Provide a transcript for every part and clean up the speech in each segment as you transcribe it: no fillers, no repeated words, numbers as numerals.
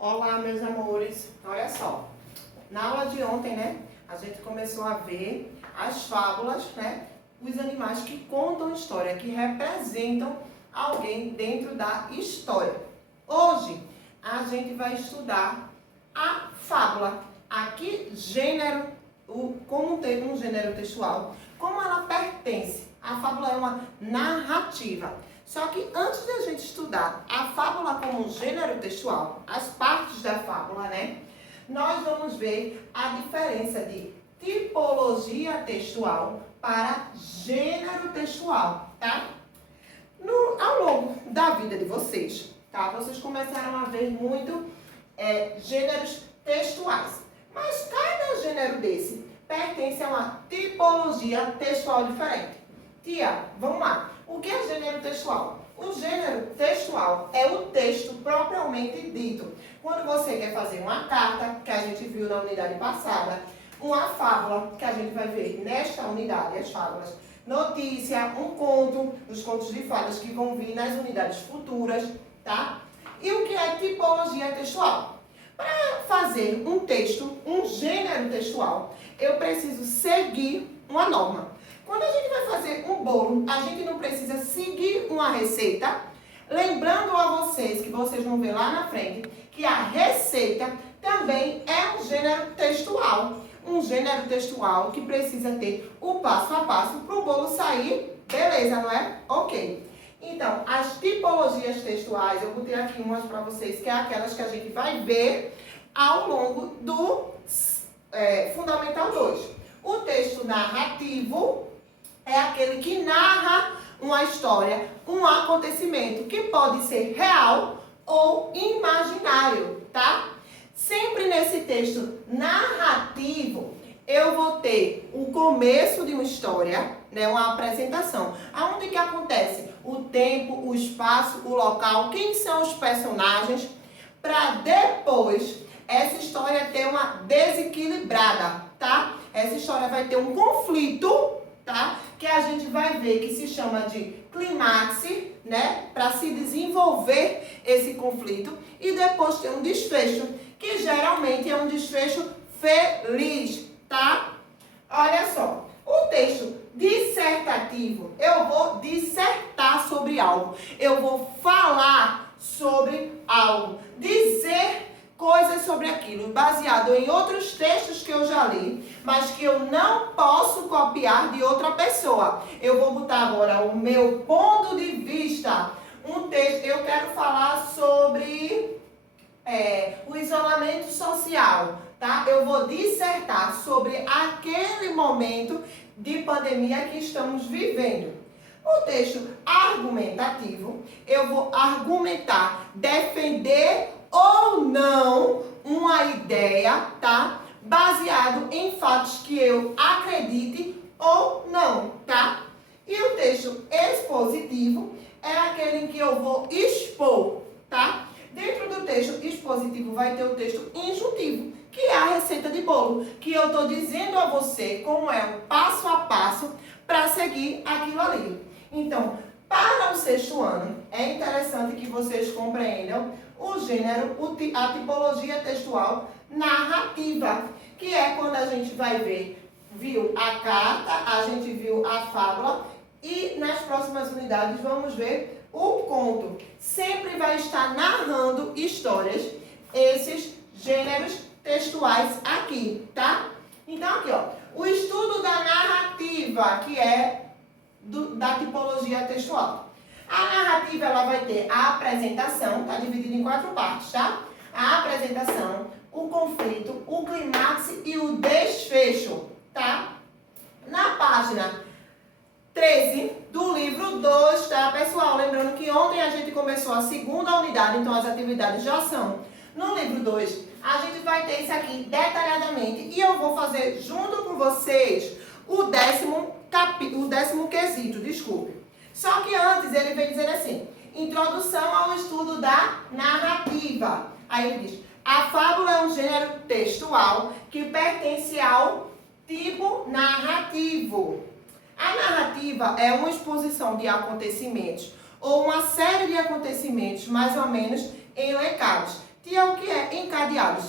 Olá, meus amores. Olha só, na aula de ontem, né, a gente começou a ver as fábulas, né, os animais que contam história, que representam alguém dentro da história. Hoje, a gente vai estudar a fábula. Aqui, gênero, como tem um gênero textual, como ela pertence. A fábula é uma narrativa. Só que antes de a gente estudar a fábula como um gênero textual, as partes da fábula, né? Nós vamos ver a diferença de tipologia textual para gênero textual, tá? Ao longo da vida de vocês, tá? Vocês começaram a ver muito gêneros textuais. Mas cada gênero desse pertence a uma tipologia textual diferente. Tia, vamos lá. O que é gênero textual? O gênero textual é o texto propriamente dito. Quando você quer fazer uma carta, que a gente viu na unidade passada, uma fábula, que a gente vai ver nesta unidade, as fábulas, notícia, um conto, os contos de fadas que vão vir nas unidades futuras, tá? E o que é tipologia textual? Para fazer um texto, um gênero textual, eu preciso seguir uma norma. Quando a gente vai fazer um bolo, a gente não precisa seguir uma receita. Lembrando a vocês, que vocês vão ver lá na frente, que a receita também é um gênero textual. Um gênero textual que precisa ter o passo a passo para o bolo sair, beleza, não é? Ok. Então, as tipologias textuais, eu botei aqui umas para vocês, que é aquelas que a gente vai ver ao longo do Fundamental 2. O texto narrativo é aquele que narra uma história, um acontecimento que pode ser real ou imaginário, tá? Sempre nesse texto narrativo, eu vou ter o começo de uma história, né, uma apresentação. Aonde que acontece? O tempo, o espaço, o local, quem são os personagens, para depois essa história ter uma desequilibrada, tá? Essa história vai ter um conflito, tá? Que a gente vai ver que se chama de clímax, né? Para se desenvolver esse conflito e depois ter um desfecho, que geralmente é um desfecho feliz, tá? Olha só, o texto dissertativo, eu vou dissertar sobre algo, eu vou falar sobre algo, dizer coisas sobre aquilo, baseado em outros textos que eu já li, mas que eu não posso copiar de outra pessoa. Eu vou botar agora o meu ponto de vista. Um texto, eu quero falar sobre o isolamento social, tá? Eu vou dissertar sobre aquele momento de pandemia que estamos vivendo. O texto argumentativo, eu vou argumentar, defender ou não uma ideia, tá? Baseado em fatos que eu acredite ou não, tá? E o texto expositivo é aquele em que eu vou expor, tá? Dentro do texto expositivo vai ter o texto injuntivo, que é a receita de bolo, que eu estou dizendo a você como é o passo a passo para seguir aquilo ali. Então, para o sexto ano, é interessante que vocês compreendam o gênero, a tipologia textual narrativa, que é quando a gente vai ver, viu a carta, a gente viu a fábula e nas próximas unidades vamos ver o conto. Sempre vai estar narrando histórias, esses gêneros textuais aqui, tá? Então aqui, ó, o estudo da narrativa, que é da tipologia textual. A narrativa, ela vai ter a apresentação, tá dividida em 4 partes, tá? A apresentação, o conflito, o clímax e o desfecho, tá? Na página 13 do livro 2, tá, pessoal? Lembrando que ontem a gente começou a segunda unidade, então as atividades já são. No livro 2, a gente vai ter isso aqui detalhadamente e eu vou fazer junto com vocês o décimo quesito, desculpe. Só que antes ele vem dizer assim, introdução ao estudo da narrativa. Aí ele diz, a fábula é um gênero textual que pertence ao tipo narrativo. A narrativa é uma exposição de acontecimentos ou uma série de acontecimentos mais ou menos elencados. E é o que é encadeados,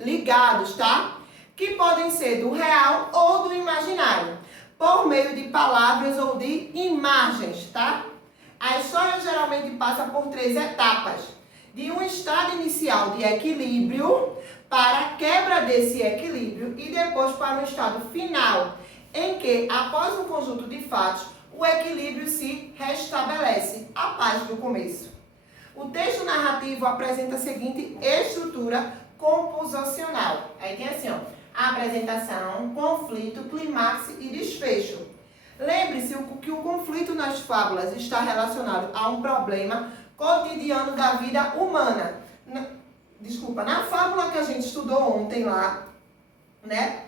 ligados, tá? Que podem ser do real ou do imaginário, por meio de palavras ou de imagens, tá? A história geralmente passa por 3 etapas, de um estado inicial de equilíbrio para a quebra desse equilíbrio e depois para um estado final, em que, após um conjunto de fatos, o equilíbrio se restabelece, a paz do começo. O texto narrativo apresenta a seguinte estrutura composicional. Aí tem assim, ó, apresentação, conflito, clímax e desfecho. Lembre-se que o conflito nas fábulas está relacionado a um problema cotidiano da vida humana. Na fábula que a gente estudou ontem lá, né?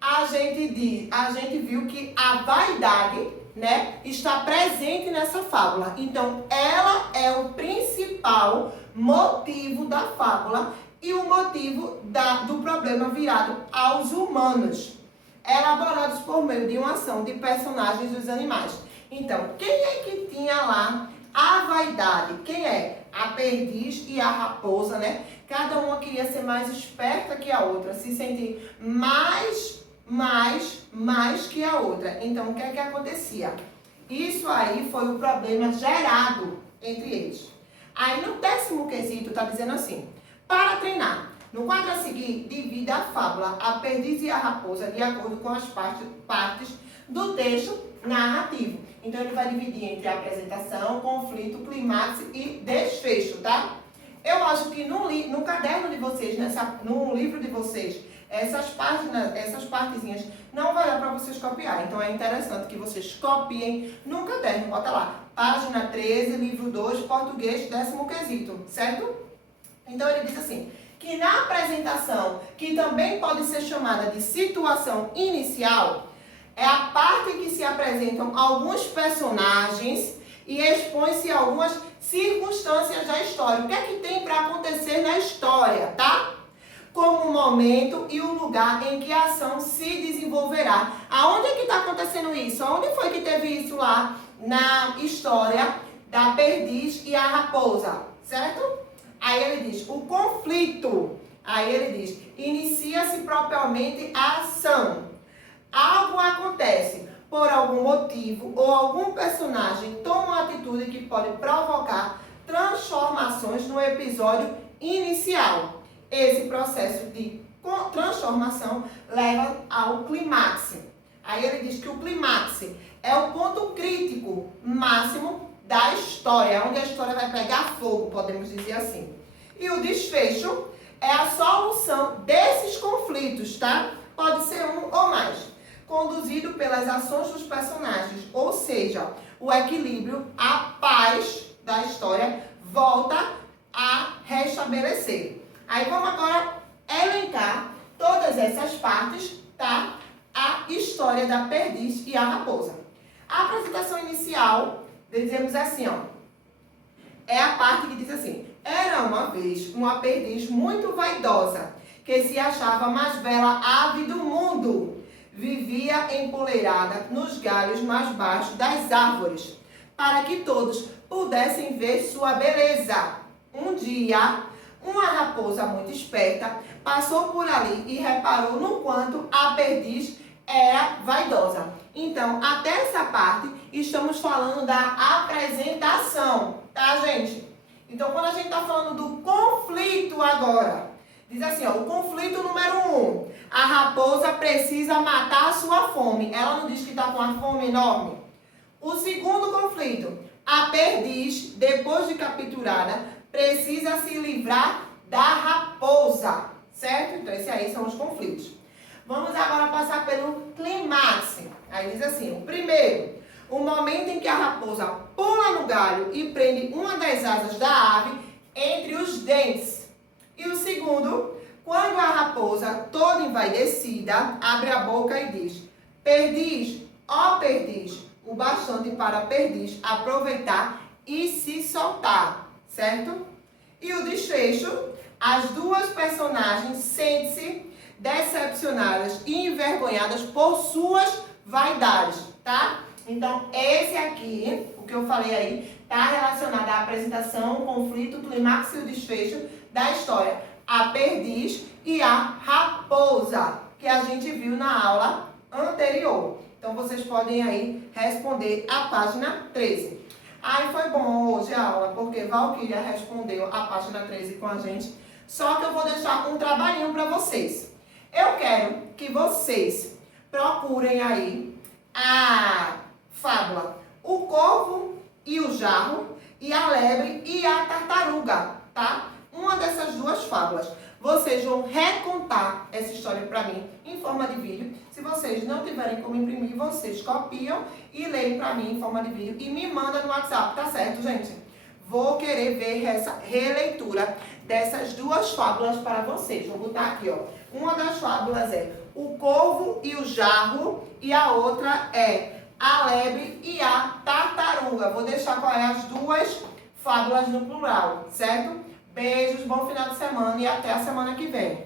A gente viu que a vaidade, né, está presente nessa fábula. Então, ela é o principal motivo da fábula e o motivo do problema virado aos humanos, elaborados por meio de uma ação de personagens dos animais. Então, quem é que tinha lá a vaidade? Quem é? A perdiz e a raposa, né? Cada uma queria ser mais esperta que a outra, se sentir mais que a outra. Então, o que é que acontecia? Isso aí foi o problema gerado entre eles. Aí, no 10º quesito, está dizendo assim, para treinar. No quadro a seguir, divida a fábula, a perdiz e a raposa, de acordo com as partes do texto narrativo. Então, ele vai dividir entre apresentação, conflito, clímax e desfecho, tá? Eu acho que no caderno de vocês, no livro de vocês, essas partezinhas não vai dar para vocês copiar. Então, é interessante que vocês copiem no caderno. Bota lá, página 13, livro 2, português, 10º quesito, certo? Então, ele diz assim, que na apresentação, que também pode ser chamada de situação inicial, é a parte em que se apresentam alguns personagens e expõe-se algumas circunstâncias da história. O que é que tem para acontecer na história, tá? Como o momento e o lugar em que a ação se desenvolverá. Aonde é que está acontecendo isso? Aonde foi que teve isso lá na história da perdiz e a raposa, certo? Aí ele diz, o conflito. Aí ele diz, inicia-se propriamente a ação. Algo acontece por algum motivo ou algum personagem toma uma atitude que pode provocar transformações no episódio inicial. Esse processo de transformação leva ao clímax. Aí ele diz que o clímax é o ponto crítico máximo da história, onde a história vai pegar fogo, podemos dizer assim. E o desfecho é a solução desses conflitos, tá? Pode ser um ou mais, conduzido pelas ações dos personagens, ou seja, o equilíbrio, a paz da história volta a restabelecer. Aí vamos agora elencar todas essas partes, tá? A história da perdiz e a raposa. A apresentação inicial, dizemos assim, ó, é a parte que diz assim, era uma vez uma perdiz muito vaidosa, que se achava a mais bela ave do mundo. Vivia empoleirada nos galhos mais baixos das árvores, para que todos pudessem ver sua beleza. Um dia, uma raposa muito esperta passou por ali e reparou no quanto a perdiz era vaidosa. Então, até essa parte, estamos falando da apresentação, tá, gente? Então, quando a gente está falando do conflito agora, diz assim, ó, o conflito número 1. A raposa precisa matar a sua fome. Ela não diz que está com uma fome enorme. O segundo conflito. A perdiz, depois de capturada, precisa se livrar da raposa. Certo? Então, esses aí são os conflitos. Vamos agora passar pelo clímax. Aí diz assim, o primeiro, o momento em que a raposa pula no galho e prende uma das asas da ave entre os dentes. E o segundo, quando a raposa, toda envaidecida, abre a boca e diz, perdiz, ó perdiz, o bastante para a perdiz aproveitar e se soltar, certo? E o desfecho, as duas personagens sentem-se decepcionadas e envergonhadas por suas vaidades, tá? Então, esse aqui, o que eu falei aí, está relacionado à apresentação, o conflito, o clímax e o desfecho da história. A a perdiz e a raposa, que a gente viu na aula anterior. Então, vocês podem aí responder a página 13. Aí foi bom hoje a aula, porque Valquíria respondeu a página 13 com a gente. Só que eu vou deixar um trabalhinho para vocês. Eu quero que vocês procurem aí a fábula O Corvo e o Jarro e a Lebre e a Tartaruga, tá? Uma dessas duas fábulas. Vocês vão recontar essa história para mim em forma de vídeo. Se vocês não tiverem como imprimir, vocês copiam e leem para mim em forma de vídeo e me mandam no WhatsApp, tá certo, gente? Vou querer ver essa releitura dessas duas fábulas para vocês. Vou botar aqui, ó. Uma das fábulas é O Corvo e o Jarro e a outra é a Lebre e a Tartaruga. Vou deixar qual é as duas fábulas no plural, certo? Beijos, bom final de semana e até a semana que vem.